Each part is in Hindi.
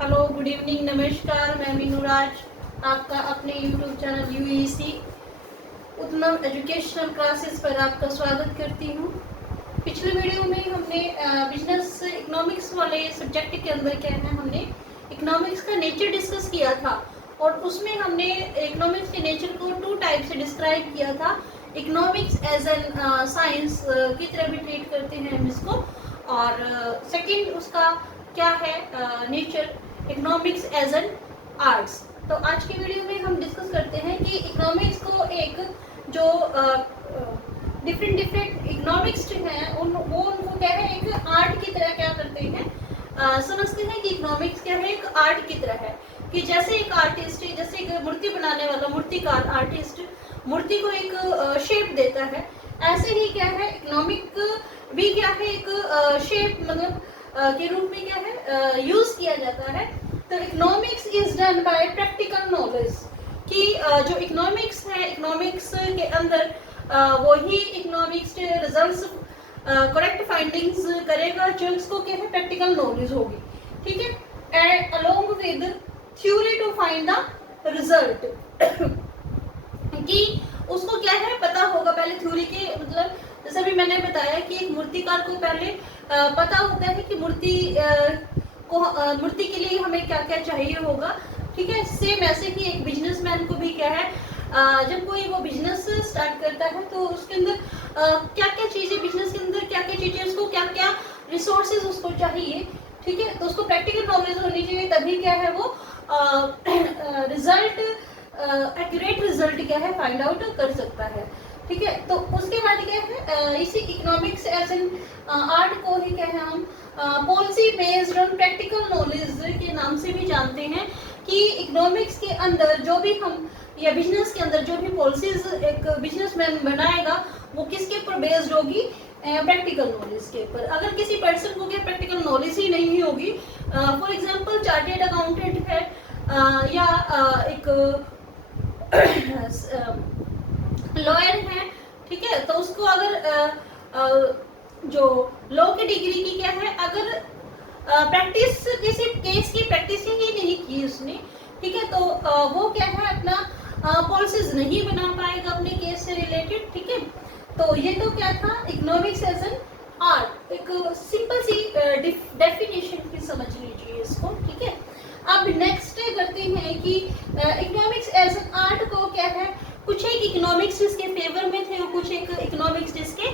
हेलो, गुड इवनिंग, नमस्कार। मैं मीनू राज, आपका अपने यूट्यूब चैनल यूईसी उत्तम एजुकेशनल क्लासेस पर आपका स्वागत करती हूँ। पिछले वीडियो में हमने बिजनेस इकोनॉमिक्स वाले सब्जेक्ट के अंदर क्या है, हमने इकोनॉमिक्स का नेचर डिस्कस किया था और उसमें हमने इकोनॉमिक्स के नेचर को 2 टाइप से डिस्क्राइब किया था। इकोनॉमिक्स एज एन साइंस की तरह भी ट्रीट करते हैं हम इसको, और सेकंड उसका क्या है nature, economics as an arts. तो आज की वीडियो में हम डिस्कस करते हैं कि इकोनॉमिक्स को एक जो डिफरेंट इकोनॉमिक्स हैं उनको क्या है, एक आर्ट की तरह क्या करते हैं, समझते हैं कि इकोनॉमिक्स क्या है, एक आर्ट की तरह है। कि जैसे एक आर्टिस्ट, जैसे एक मूर्ति बनाने वाला मूर्तिकार आर्टिस्ट मूर्ति को एक शेप देता है, ऐसे ही क्या है इकोनॉमिक भी क्या है, एक शेप मतलब के रूप में क्या है यूज किया जाता है। तो economics is done by practical knowledge, कि जो इकोनॉमिक्स है, इकोनॉमिक्स के अंदर वही इकोनॉमिक्स के रिजल्ट्स करेक्ट फाइंडिंग्स करेगा जो इसको क्या है प्रैक्टिकल नॉलेज होगी, ठीक है, and along with theory to find the result. कि उसको क्या है पता होगा पहले थ्योरी के, मतलब जैसे भी मैंने बताया कि एक मूर्तिकार को पहले पता होता है कि मूर्ति के लिए हमें क्या क्या चाहिए होगा, ठीक है। सेम ऐसे ही एक बिजनेसमैन को भी क्या है, जब कोई वो बिजनेस स्टार्ट करता है तो उसके अंदर क्या क्या चीजें, बिजनेस के अंदर क्या क्या चीजें, उसको क्या क्या रिसोर्सेज उसको चाहिए, ठीक है। तो उसको प्रैक्टिकल नॉलेज होनी चाहिए, तभी क्या है वो रिजल्ट, एक्यूरेट रिजल्ट क्या है फाइंड आउट कर सकता है, ठीक है। तो उसके बाद क्या है इसी इकोनॉमिक्स एज एन आर्ट को ही क्या है हम policy based on practical knowledge के नाम से भी जानते हैं। कि इकोनॉमिक्स के अंदर जो भी हम या बिजनेस के अंदर जो भी पॉलिसीज एक बिजनेसमैन बनाएगा वो किसके ऊपर बेस्ड होगी, प्रैक्टिकल नॉलेज के ऊपर। अगर किसी पर्सन को क्या प्रैक्टिकल नॉलेज ही नहीं होगी, फॉर एग्जांपल चार्टेड अकाउंटेंट है या एक लॉयर है, ठीक है, तो उसको अगर जो लॉ की डिग्री की क्या है, अगर प्रैक्टिस किसी केस की प्रैक्टिस ही नहीं की उसने, ठीक है, तो वो क्या है अपना पॉलिसीज नहीं बना पाएगा अपने केस से रिलेटेड, ठीक है। तो ये तो क्या था इकोनॉमिक्स एज एन आर्ट, एक सिंपल सी डेफिनेशन की समझ लीजिए इसको, ठीक है। अब नेक्स्ट करते हैं कि इकोनॉमिक्स एज एन आर्ट को क्या है, कुछ एक इकोनॉमिक्स जिसके फेवर में थे और कुछ एक इकोनॉमिक्स जिसके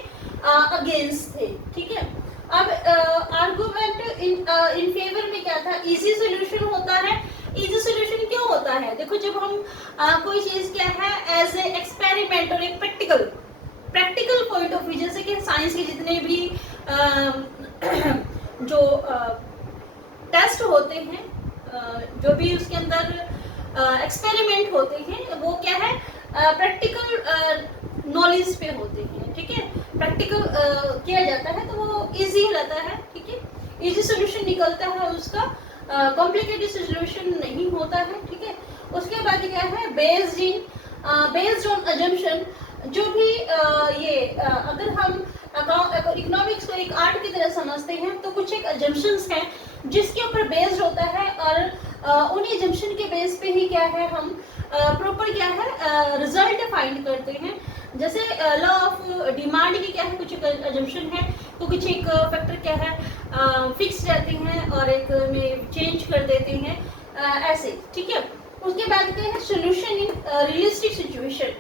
अगेंस्ट थे, ठीक है। अब आर्गुमेंट इन फेवर में क्या था, इजी सॉल्यूशन होता है। इजी सॉल्यूशन क्यों होता है, देखो जब हम कोई चीज क्या है एज ए एक्सपेरिमेंट और एक प्रैक्टिकल पॉइंट ऑफ व्यू, जैसे कि साइंस के जितने भी जो टेस्ट होते हैं, जो भी उसके अंदर एक्सपेरिमेंट होते हैं, वो क्या है प्रैक्टिकल नॉलेज पे होते हैं, ठीक है। प्रैक्टिकल किया जाता है तो वो इजी रहता है, ठीक है, इजी सॉल्यूशन निकलता है उसका, कॉम्प्लिकेटेड सॉल्यूशन नहीं होता है, ठीक है। उसके बाद क्या है बेस्ड ऑन अजम्पशन, जो भी अगर हम इकोनॉमिक्स को एक आर्ट की तरह समझते हैं तो कुछ एक अजम्पशंस हैं जिसके ऊपर बेस्ड होता है, और उन्हीं एजम्पशन के बेस पे ही क्या है हम प्रॉपर क्या है रिजल्ट फाइंड करते हैं। जैसे लॉ ऑफ डिमांड की क्या है कुछ अजम्पशन है, तो कुछ एक फैक्टर क्या है फिक्स रहते हैं और एक में चेंज कर देते हैं, ऐसे, ठीक है। उसके बाद क्या है सोल्यूशन इन रियलिस्टिक सिचुएशन।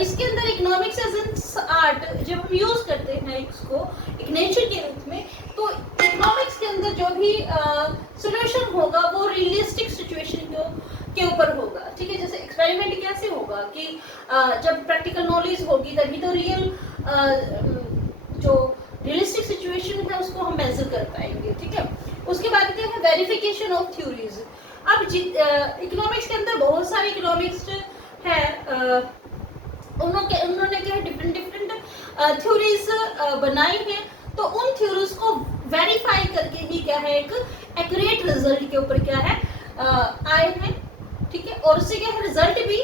इसके अंदर इकोनॉमिक्स एज एन आर्ट जब हम यूज करते हैं इसको एक नेचर के रूप में, तो इकोनॉमिक्स के अंदर जो भी सॉल्यूशन होगा वो रियलिस्टिक सिचुएशन के ऊपर होगा, ठीक है। जैसे एक्सपेरिमेंट कैसे होगा कि जब प्रैक्टिकल नॉलेज होगी तभी तो जो रियलिस्टिक सिचुएशन है उसको हम मेजर कर पाएंगे, ठीक है। उसके बाद क्या है वेरिफिकेशन ऑफ थ्योरीज। अब इकोनॉमिक्स के अंदर बहुत सारे इकोनॉमिक्स है, उन्होंने क्या है डिफरेंट थ्योरीज बनाई हैं, तो उन थ्योरीज को वेरीफाई करके ही क्या है एक एक्यूरेट रिजल्ट के ऊपर क्या है आए हैं, ठीक है। और उससे क्या है रिजल्ट भी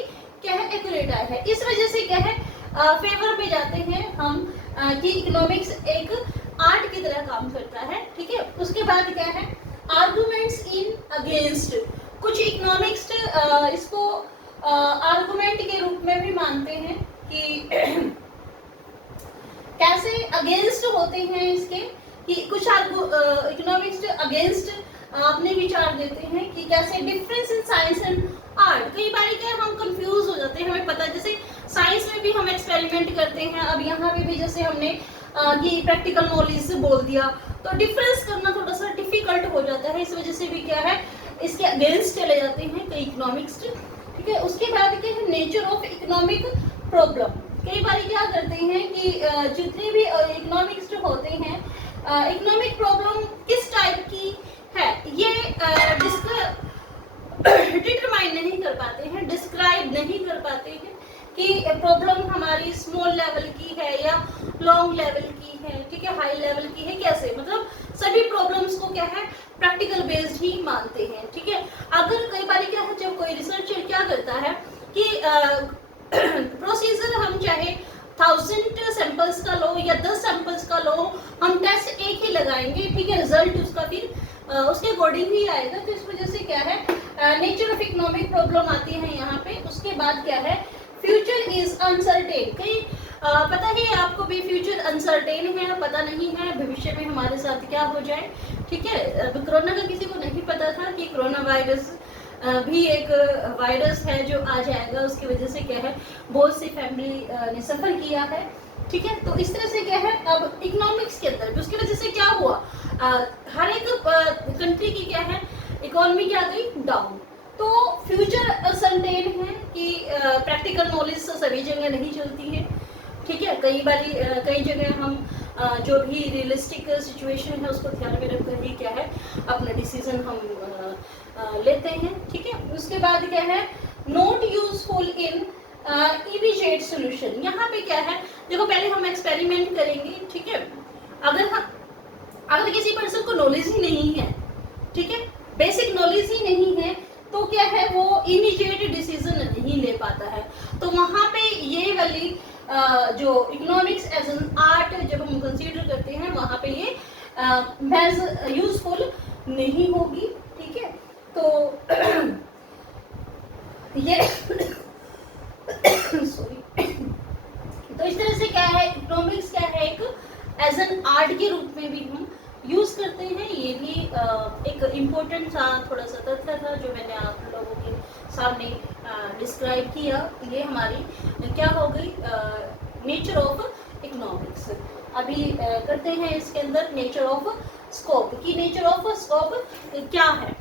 क्या है एक्यूरेट आया है। इस वजह से क्या है फेवर में जाते हैं हम कि इकोनॉमिक्स एक आर्ट की तरह काम करता है, ठीक है। उसके बाद क्या है आर्गुमेंट्स इन अगेंस्ट में भी मानते हैं कि कैसे अगेंस्ट होते हैं इसके, कि कुछ इकोनॉमिक्स अगेंस्ट अपने विचार देते हैं कि कैसे difference in science and art. कई बार क्या हम कंफ्यूज हो जाते हैं, हमें पता है जैसे साइंस में भी हम एक्सपेरिमेंट करते हैं, अब यहाँ पे भी जैसे हमने ये प्रैक्टिकल नॉलेज से बोल दिया तो डिफरेंस करना थोड़ा सा डिफिकल्ट हो जाता है। इस वजह से भी क्या है इसके अगेंस्ट चले जाते हैं कई इकोनॉमिक्स, ठीक है। उसके बाद क्या है नेचर ऑफ इकोनॉमिक प्रॉब्लम। कई बार क्या करते हैं कि जितने भी इकोनॉमिक्स होते हैं, इकोनॉमिक प्रॉब्लम किस टाइप की है ये डिटरमाइन नहीं कर पाते हैं, डिस्क्राइब नहीं कर पाते हैं कि प्रॉब्लम हमारी स्मॉल लेवल की है या लॉन्ग लेवल की है, ठीक है, हाई लेवल की है, कैसे, मतलब सभी प्रॉब्लम्स को क्या है प्रैक्टिकल बेस्ड ही मानते हैं, ठीक है। अगर कई बार क्या है जब कोई रिसर्चर क्या करता है कि प्रोसीजर हम चाहे 1000 सैंपल्स का लो या 10 सैंपल्स का लो, हम टेस्ट एक ही लगाएंगे, ठीक है, रिजल्ट उसका फिर उसके अकॉर्डिंग ही आएगा। तो इस वजह से क्या है नेचर ऑफ इकोनॉमिक प्रॉब्लम आती है यहाँ पे। उसके बाद क्या है फ्यूचर इज अनसर्टेन। कई पता ही आपको भी फ्यूचर अनसर्टेन है, पता नहीं है भविष्य में हमारे साथ क्या हो जाए, ठीक है। अब कोरोना का किसी को नहीं पता था कि कोरोना वायरस भी एक वायरस है जो आ जाएगा, उसकी वजह से क्या है बहुत सी फैमिली ने सफर किया है, ठीक है। तो इस तरह से क्या है अब इकोनॉमिक्स के अंदर उसकी वजह से क्या हुआ, हर एक कंट्री की क्या है इकोनॉमी क्या गई डाउन। तो फ्यूचर अनसर्टेन है कि प्रैक्टिकल नॉलेज तो सभी जगह नहीं चलती है, ठीक है। कई बारी कई जगह हम जो भी रियलिस्टिक सिचुएशन है उसको ध्यान में रखकर ही क्या है अपना डिसीजन हम लेते हैं, ठीक है। उसके बाद क्या है not useful in immediate solution. यहाँ पे क्या है देखो पहले हम एक्सपेरिमेंट करेंगे, ठीक है। अगर किसी पर्सन को नॉलेज ही नहीं है, ठीक है, बेसिक नॉलेज ही नहीं है, तो क्या है वो इमीडिएट डिसीजन नहीं ले पाता है। तो वहाँ पे ये वाली जो इकोनॉमिक्स एज एन आर्ट जब हम कंसीडर करते हैं वहाँ पे ये यूजफुल नहीं होगी, ठीक है। तो ये सॉरी तो इस तरह से क्या है इकोनॉमिक्स क्या है एक एज एन आर्ट के रूप में भी हम यूज करते हैं। ये भी एक इम्पोर्टेंट सा थोड़ा सा तथ्य था जो मैंने आप लोगों के सामने डिस्क्राइब किया। ये हमारी क्या हो गई नेचर ऑफ इकोनॉमिक्स। अभी करते हैं इसके अंदर नेचर ऑफ स्कोप की नेचर ऑफ स्कोप क्या है।